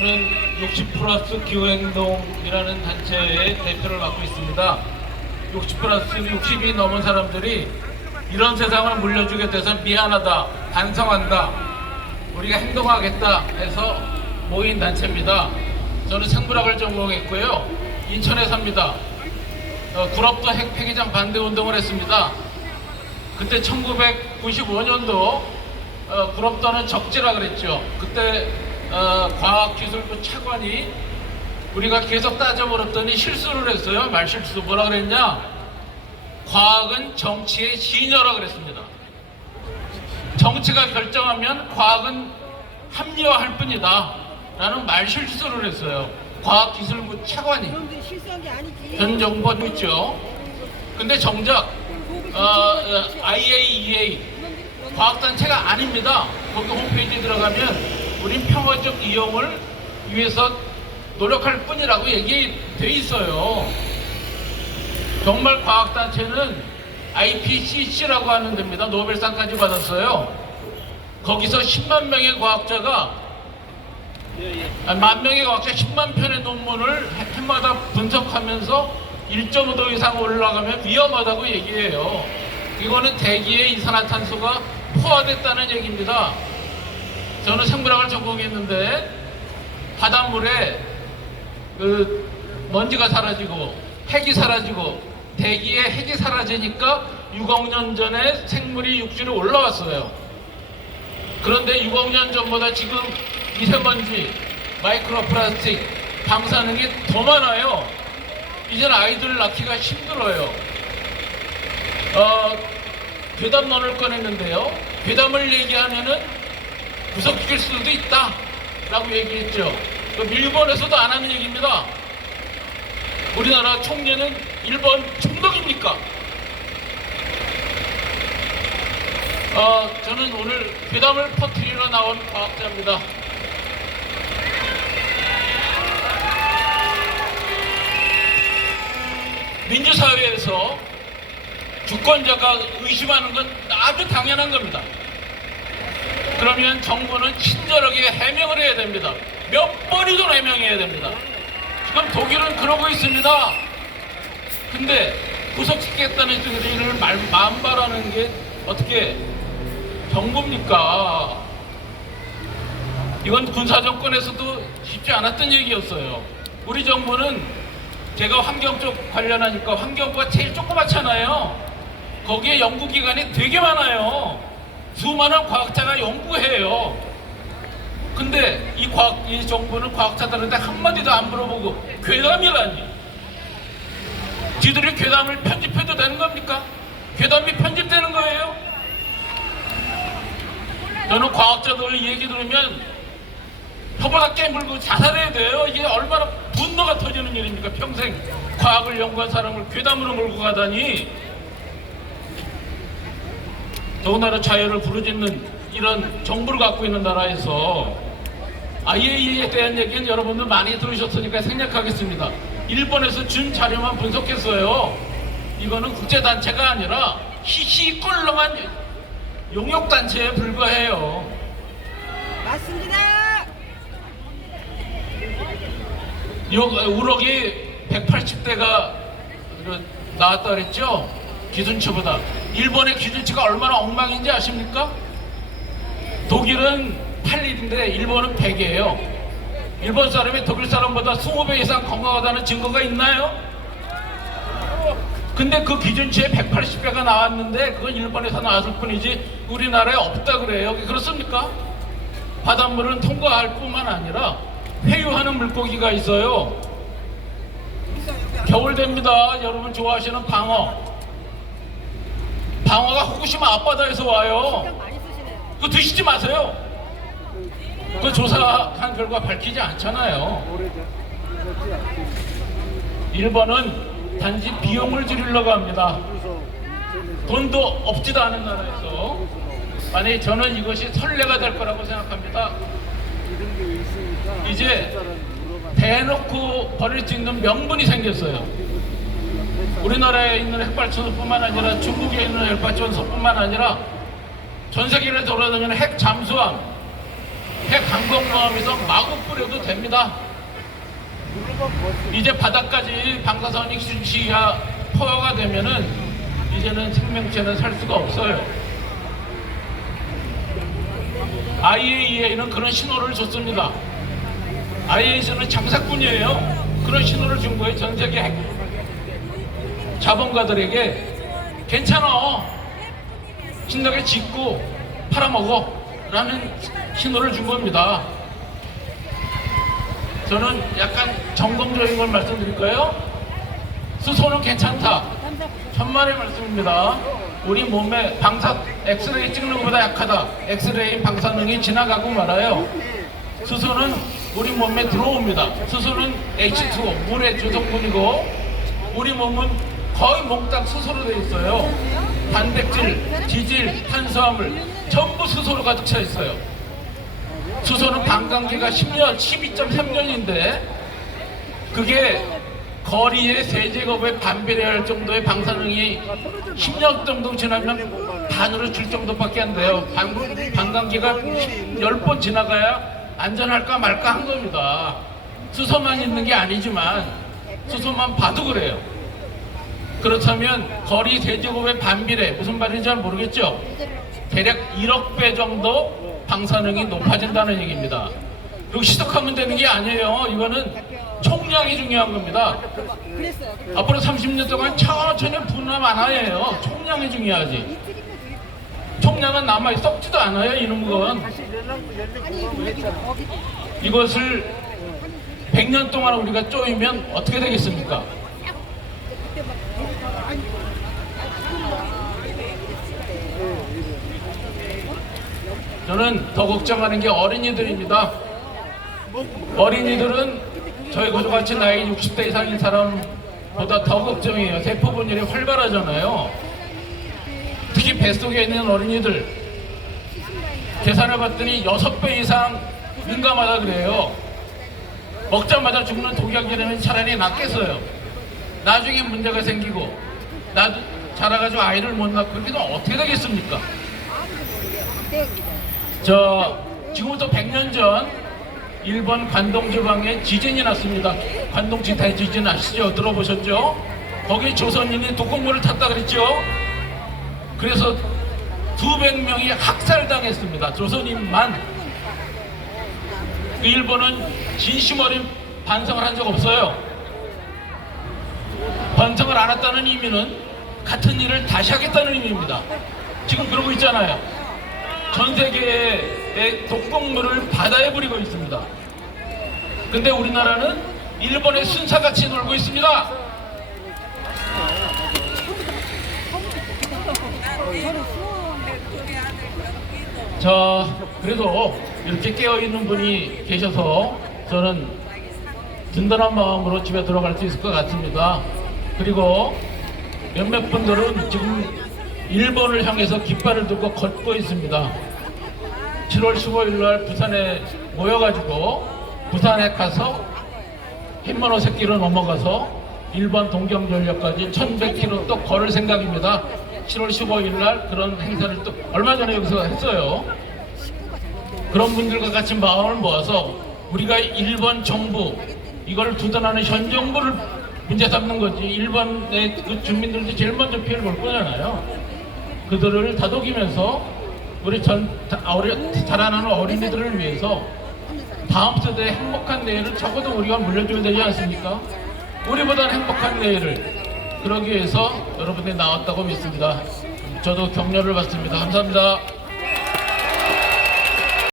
저는 60+ 기후행동이라는 단체의 대표를 맡고 있습니다. 60+60이 넘은 사람들이 이런 세상을 물려주게 돼서 미안하다, 반성한다, 우리가 행동하겠다 해서 모인 단체입니다. 저는 생물학을 전공했고요. 인천에 삽니다. 구럽도 핵폐기장 반대 운동을 했습니다. 그때 1995년도 구럽도는 적지라 그랬죠. 그때 과학기술부 차관이 우리가 계속 따져버렸더니 실수를 했어요. 말실수. 뭐라 그랬냐? 과학은 정치의 시녀라 그랬습니다. 정치가 결정하면 과학은 합리화할 뿐이다 라는 말실수를 했어요. 과학기술부 차관이. 전 정부도 있죠. 근데 정작 IAEA 과학단체가 아닙니다. 거기 홈페이지에 들어가면 우린 평화적 이용을 위해서 노력할 뿐이라고 얘기돼 있어요. 정말 과학단체는 IPCC라고 하는 데입니다. 노벨상까지 받았어요. 거기서 10만 명의 과학자가 10,000명의 과학자 10만 편의 논문을 해마다 분석하면서 1.5도 이상 올라가면 위험하다고 얘기해요. 이거는 대기에 이산화탄소가 포화됐다는 얘기입니다. 저는 생물학을 전공했는데 바닷물에 먼지가 사라지고 핵이 사라지고 대기에 핵이 사라지니까 6억 년 전에 생물이 육지로 올라왔어요. 그런데 6억 년 전보다 지금 미세먼지, 마이크로 플라스틱, 방사능이 더 많아요. 이제는 아이들을 낳기가 힘들어요. 괴담론을 꺼냈는데요. 괴담을 얘기하면은 구속시킬 수도 있다 라고 얘기했죠. 일본에서도 안 하는 얘기입니다. 우리나라 총리는 일본 총독입니까? 저는 오늘 괴담을 퍼뜨리러 나온 과학자입니다. 민주사회에서 주권자가 의심하는 건 아주 당연한 겁니다. 그러면 정부는 친절하게 해명을 해야 됩니다. 몇 번이도 해명해야 됩니다. 지금 독일은 그러고 있습니다. 근데 구속시키겠다는 소리를 만발하는 게 어떻게 정부입니까? 이건 군사정권에서도 쉽지 않았던 얘기였어요. 우리 정부는 제가 환경 쪽 관련하니까 환경부가 제일 조그맣잖아요. 거기에 연구기관이 되게 많아요. 수많은 과학자가 연구해요. 근데 이 정부는 과학자들한테 한마디도 안 물어보고 괴담이라니. 지들이 괴담을 편집해도 되는 겁니까? 괴담이 편집되는 거예요? 저는 과학자들 얘기 들으면 혀바닥 깨물고 자살해야 돼요. 이게 얼마나 분노가 터지는 일입니까? 평생 과학을 연구한 사람을 괴담으로 몰고 가다니. 더군다나 자유를 부르짖는 이런 정부를 갖고 있는 나라에서 IAEA에 대한 얘기는 여러분들 많이 들으셨으니까 생략하겠습니다. 일본에서 준 자료만 분석했어요. 이거는 국제단체가 아니라 희희꼴렁한 용역단체에 불과해요. 맞습니다. 우럭이 180대가 나왔다 그랬죠? 기준치보다. 일본의 기준치가 얼마나 엉망인지 아십니까? 독일은 8일인데 일본은 100이에요. 일본 사람이 독일 사람보다 20배 이상 건강하다는 증거가 있나요? 근데 그 기준치에 180배가 나왔는데 그건 일본에서 나왔을 뿐이지 우리나라에 없다 그래요. 그렇습니까? 바닷물은 통과할 뿐만 아니라 회유하는 물고기가 있어요. 겨울 됩니다. 여러분 좋아하시는 방어. 방어가 후쿠시마 앞바다에서 와요. 그거 드시지 마세요. 그 조사한 결과 밝히지 않잖아요. 일본은 단지 비용을 줄이려고 합니다. 돈도 없지도 않은 나라에서. 만약에 저는 이것이 선례가 될 거라고 생각합니다. 이제 대놓고 버릴 수 있는 명분이 생겼어요. 우리나라에 있는 핵발전소뿐만 아니라 중국에 있는 핵발전소뿐만 아니라 전 세계를 돌아다니는 핵 잠수함, 핵 항공 마음에서 마구 뿌려도 됩니다. 이제 바닥까지 방사선이 수치가 포화가 되면은 이제는 생명체는 살 수가 없어요. IAEA는 그런 신호를 줬습니다. IAEA는 장사꾼이에요. 그런 신호를 준 거예요. 전 세계 자본가들에게 괜찮아, 신나게 짓고 팔아먹어 라는 신호를 준 겁니다. 저는 약간 점검적인 걸 말씀드릴까요? 수소는 괜찮다. 천만의 말씀입니다. 우리 몸에 엑스레이 찍는 것보다 약하다. 엑스레이 방사능이 지나가고 말아요. 수소는 우리 몸에 들어옵니다. 수소는 H2O, 물의 주성분이고 우리 몸은 거의 몽땅 수소로 되어 있어요. 단백질, 지질, 탄수화물 전부 수소로 가득 차 있어요. 수소는 반감기가 10년, 12.3년인데 그게 거리의 세제곱에 반비례할 정도의 방사능이 10년 정도 지나면 반으로 줄 정도밖에 안 돼요. 반감기가 10번 지나가야 안전할까 말까 한 겁니다. 수소만 있는 게 아니지만 수소만 봐도 그래요. 그렇다면 거리 세제곱의 반비례, 무슨 말인지 잘 모르겠죠? 대략 1억 배 정도 방사능이 높아진다는 얘기입니다. 그리고 시작하면 되는 게 아니에요. 이거는 총량이 중요한 겁니다. 앞으로 30년 동안 천천히 분화 완화해요. 총량이 중요하지. 총량은 남아 썩지도 않아요. 이런 건. 이것을 100년 동안 우리가 쪼이면 어떻게 되겠습니까? 저는 더 걱정하는 게 어린이들입니다. 어린이들은 저희 고조같이 나이 60대 이상인 사람보다 더 걱정이에요. 세포 분열이 활발하잖아요. 특히 뱃속에 있는 어린이들 계산해 봤더니 6배 이상 민감하다 그래요. 먹자마자 죽는 독약이라면 차라리 낫겠어요. 나중에 문제가 생기고 나도 자라가지고 아이를 못 낳고 그렇게 되면 어떻게 되겠습니까? 지금부터 100년 전 일본 관동 지방에 지진이 났습니다. 관동 지대 지진 아시죠? 들어보셨죠? 거기 조선인이 독극물을 탔다 그랬죠? 그래서 수백 명이 학살당했습니다. 조선인만. 일본은 진심 어린 반성을 한 적 없어요. 반성을 안 했다는 의미는 같은 일을 다시 하겠다는 의미입니다. 지금 그러고 있잖아요. 전 세계의 독극물을 바다에 버리고 있습니다. 근데 우리나라는 일본의 순사같이 놀고 있습니다. 그래도 이렇게 깨어있는 분이 계셔서 저는 든든한 마음으로 집에 들어갈 수 있을 것 같습니다. 그리고 몇몇 분들은 지금 일본을 향해서 깃발을 들고 걷고 있습니다. 7월 15일 날 부산에 모여가지고 부산에 가서 흰만호 새끼로 넘어가서 일본 동경전력까지 1100km 또 걸을 생각입니다. 7월 15일 날 그런 행사를 또 얼마 전에 여기서 했어요. 그런 분들과 같이 마음을 모아서 우리가 일본 정부 이걸 두둔하는 현 정부를 문제 삼는 거지 일본의 그 주민들도 제일 먼저 피해를 볼 거잖아요. 그들을 다독이면서 우리 자라나는 어린이들을 위해서 다음 세대의 행복한 내일을 적어도 우리가 물려줘야 되지 않습니까? 우리보다는 행복한 내일을 그러기 위해서 여러분들이 나왔다고 믿습니다. 저도 격려를 받습니다. 감사합니다.